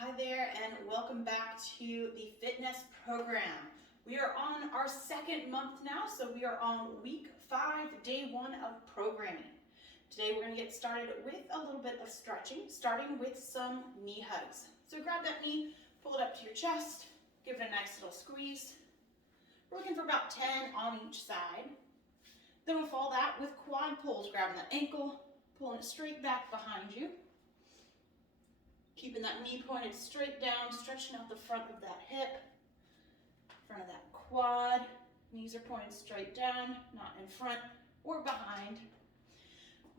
Hi there, and welcome back to the FITNEST program. We are on our second month now, so we are on week 5, day 1 of programming. Today we're going to get started with a little bit of stretching, starting with some knee hugs. So grab that knee, pull it up to your chest, give it a nice little squeeze. We're looking for about 10 on each side. Then we'll follow that with quad pulls, grabbing that ankle, pulling it straight back behind you. Keeping that knee pointed straight down, stretching out the front of that hip, front of that quad. Knees are pointed straight down, not in front or behind.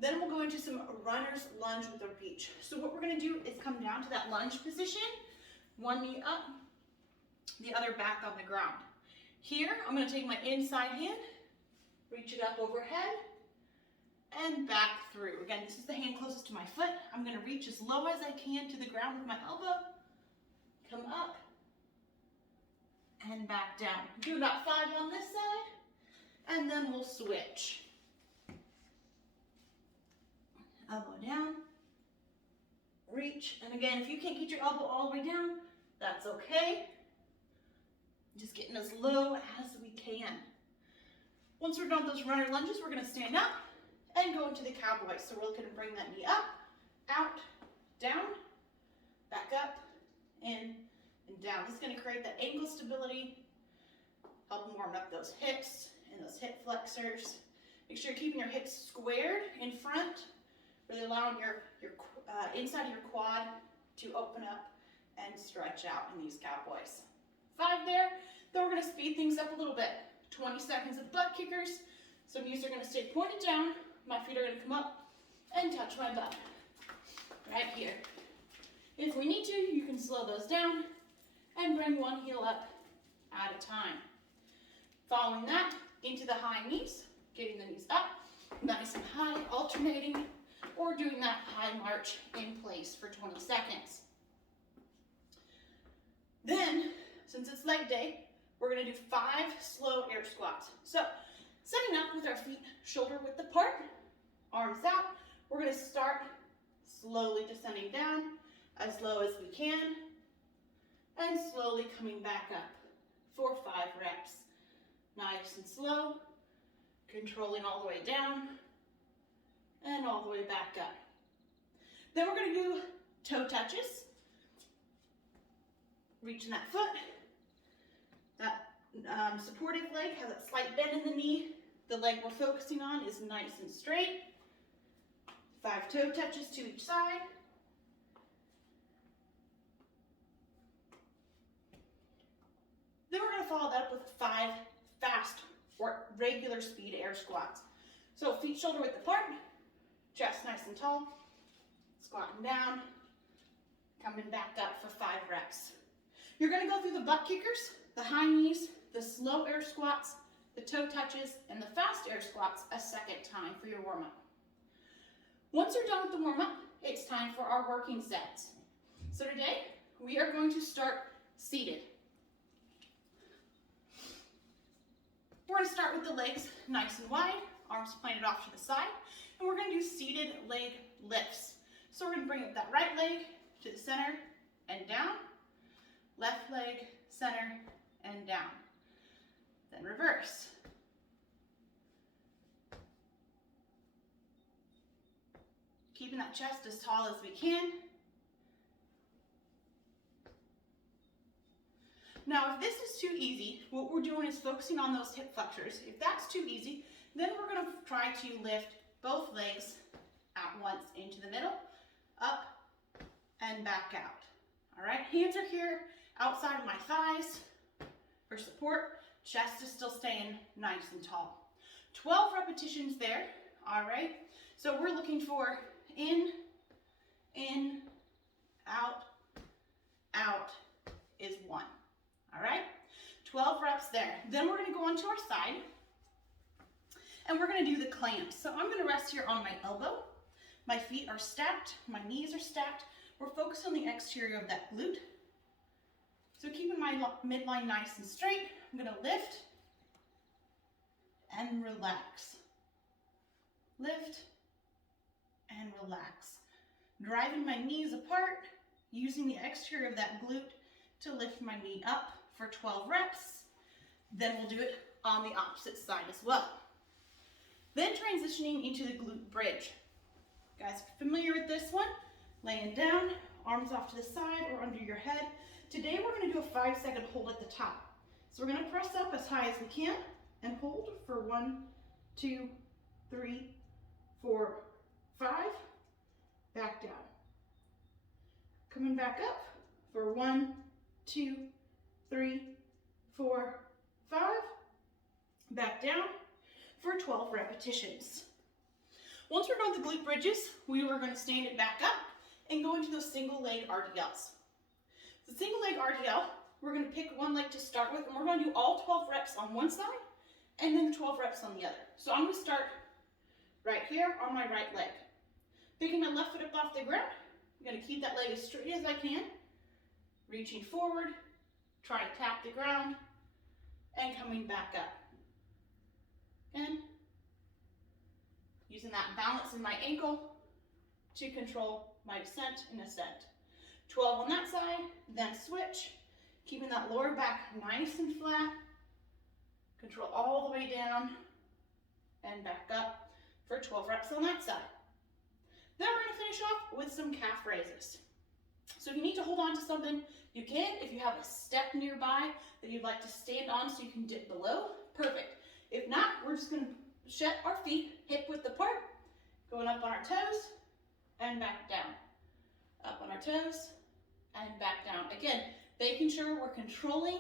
Then we'll go into some runner's lunge with our reach. So what we're going to do is come down to that lunge position, one knee up, the other back on the ground. Here, I'm going to take my inside hand, reach it up overhead, and back through. Again, this is the hand closest to my foot. I'm going to reach as low as I can to the ground with my elbow, come up, and back down. Do about 5 on this side, and then we'll switch. Elbow down, reach, and again, if you can't get your elbow all the way down, that's okay. Just getting as low as we can. Once we're done with those runner lunges, we're going to stand up and go into the cowboy. So we're looking to bring that knee up, out, down, back up, in, and down. This is going to create that ankle stability, help warm up those hips and those hip flexors. Make sure you're keeping your hips squared in front, really allowing your inside of your quad to open up and stretch out in these cowboys. 5 there. Then we're going to speed things up a little bit. 20 seconds of butt kickers. So knees are going to stay pointed down. My feet are going to come up and touch my butt right here. If we need to, you can slow those down and bring one heel up at a time. Following that, into the high knees, getting the knees up, nice and high, alternating, or doing that high march in place for 20 seconds. Then, since it's leg day, we're going to do 5 slow air squats. So, setting up with our feet shoulder width apart, arms out, we're going to start slowly descending down as low as we can and slowly coming back up for 5 reps. Nice and slow, controlling all the way down and all the way back up. Then we're going to do toe touches, reaching that foot. That supportive leg has a slight bend in the knee. The leg we're focusing on is nice and straight. 5 toe touches to each side. Then we're going to follow that up with 5 fast or regular speed air squats. So feet shoulder width apart, chest nice and tall, squatting down, coming back up for 5 reps. You're going to go through the butt kickers, the high knees, the slow air squats, the toe touches, and the fast air squats a second time for your warm-up. Once you're done with the warm-up, it's time for our working sets. So today, we are going to start seated. We're going to start with the legs nice and wide, arms planted off to the side, and we're going to do seated leg lifts. So we're going to bring up that right leg to the center and down, left leg, center, and down. Then reverse. Keeping that chest as tall as we can. Now, if this is too easy, what we're doing is focusing on those hip flexors. If that's too easy, then we're going to try to lift both legs at once into the middle, up, and back out. All right, hands are here outside of my thighs for support. Chest is still staying nice and tall. 12 repetitions there, all right? So we're looking for in, out is 1, all right? 12 reps there. Then we're gonna go onto our side and we're gonna do the clamps. So I'm gonna rest here on my elbow. My feet are stacked, my knees are stacked. We're focused on the exterior of that glute. So keeping my midline nice and straight, I'm going to lift and relax. Lift and relax. Driving my knees apart using the exterior of that glute to lift my knee up for 12 reps. Then we'll do it on the opposite side as well. Then transitioning into the glute bridge. Guys, familiar with this one? Laying down, arms off to the side or under your head. Today we're going to do a 5-second hold at the top. So we're going to press up as high as we can and hold for 1, 2, 3, 4, 5. Back down. Coming back up for 1, 2, 3, 4, 5. Back down for 12 repetitions. Once we're done with the glute bridges, we are going to stand it back up and go into those single leg RDLs. The single leg RDL, we're going to pick one leg to start with, and we're going to do all 12 reps on one side and then 12 reps on the other. So I'm going to start right here on my right leg. Picking my left foot up off the ground, I'm going to keep that leg as straight as I can, reaching forward, trying to tap the ground, and coming back up. And using that balance in my ankle to control my descent and ascent. 12 on that side, then switch, keeping that lower back nice and flat. Control all the way down and back up for 12 reps on that side. Then we're going to finish off with some calf raises. So if you need to hold on to something, you can. If you have a step nearby that you'd like to stand on so you can dip below, perfect. If not, we're just going to shut our feet hip width apart, going up on our toes and back down. Up on our toes and back down. Again, making sure we're controlling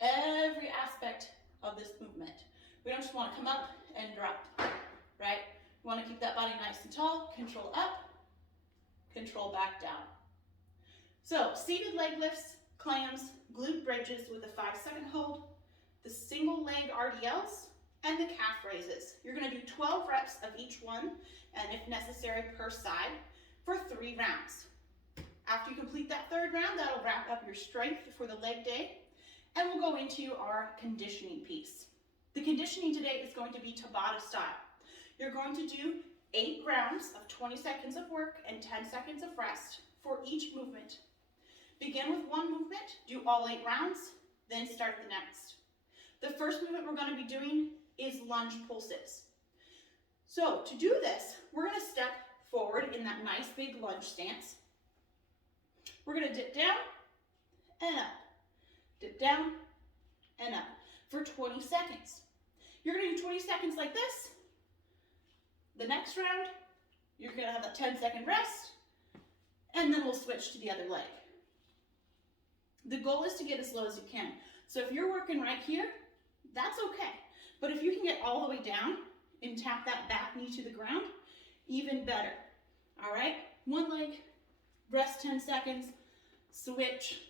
every aspect of this movement. We don't just want to come up and drop, right? We want to keep that body nice and tall, control up, control back down. So seated leg lifts, clams, glute bridges with a 5-second hold, the single leg RDLs, and the calf raises. You're going to do 12 reps of each one, and if necessary per side, for 3 rounds. After you complete that 3rd round, that'll wrap up your strength for the leg day, and we'll go into our conditioning piece. The conditioning today is going to be Tabata style. You're going to do 8 rounds of 20 seconds of work and 10 seconds of rest for each movement. Begin with one movement, do all 8 rounds, then start the next. The first movement we're going to be doing is lunge pulses. So to do this, we're going to step forward in that nice big lunge stance. We're going to dip down and up, dip down and up for 20 seconds. You're going to do 20 seconds like this. The next round, you're going to have a 10-second rest, and then we'll switch to the other leg. The goal is to get as low as you can. So if you're working right here, that's okay. But if you can get all the way down and tap that back knee to the ground, even better. All right, one leg, rest 10 seconds, switch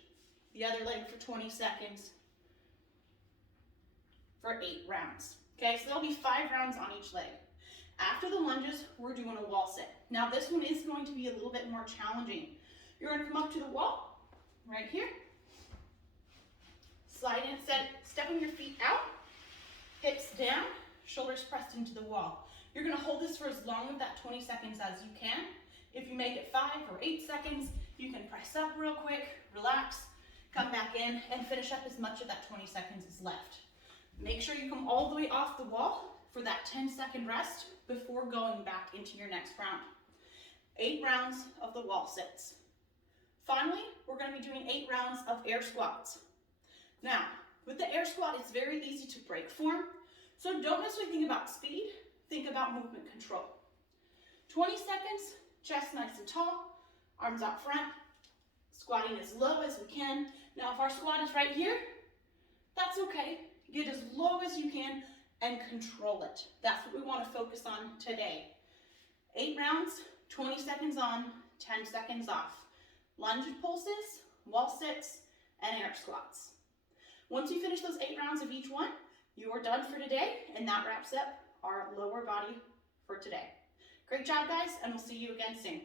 the other leg for 20 seconds for 8 rounds. Okay, so there'll be 5 rounds on each leg. After the lunges, we're doing a wall sit. Now this one is going to be a little bit more challenging. You're going to come up to the wall, right here. Slide in, stepping your feet out, hips down, shoulders pressed into the wall. You're going to hold this for as long of that 20 seconds as you can. If you make it 5 or 8 seconds, you can press up real quick, relax, come back in, and finish up as much of that 20 seconds as left. Make sure you come all the way off the wall for that 10-second rest before going back into your next round. 8 rounds of the wall sits. Finally, we're going to be doing 8 rounds of air squats. Now, with the air squat, it's very easy to break form, so don't necessarily think about speed, think about movement control. 20 seconds, chest nice and tall, arms out front, squatting as low as we can. Now, if our squat is right here, that's okay. Get as low as you can and control it. That's what we want to focus on today. 8 rounds, 20 seconds on, 10 seconds off. Lunge pulses, wall sits, and air squats. Once you finish those 8 rounds of each one, you are done for today, and that wraps up our lower body for today. Great job, guys, and we'll see you again soon.